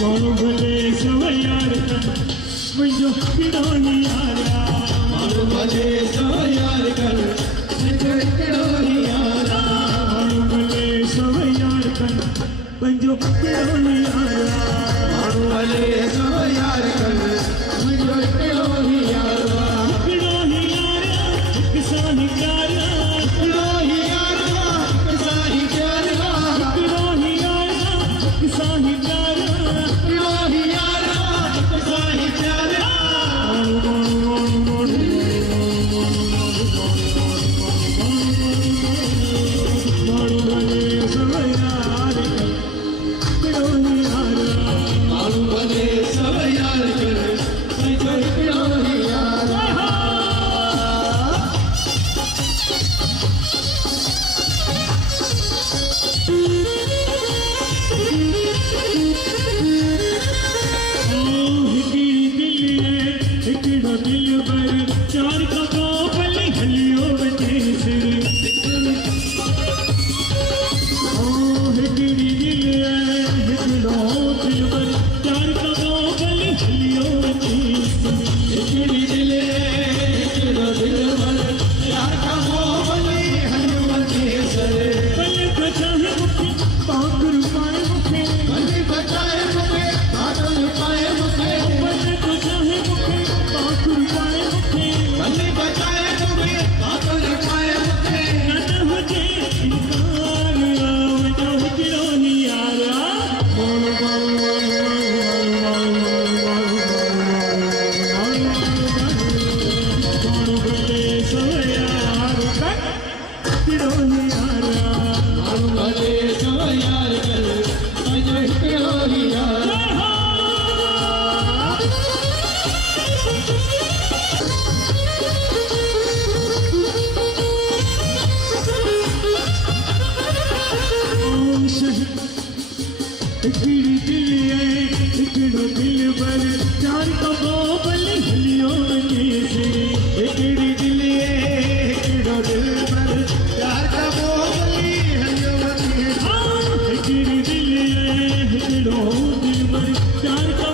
मानो भले सवयार कर मुझो किड़ोनी आया मानो भले सवयार कर मुझो किड़ोनी आया मानो भले सवयार कर मुझो किड़ोनी आया मानो भले सवयार कर मुझो किड़ोनी आया किड़ोनी आया किसान प्यारा किड़ोनी आया किसान प्यारा किड़ोनी आया किसान प्यारा दिल पर प्यार का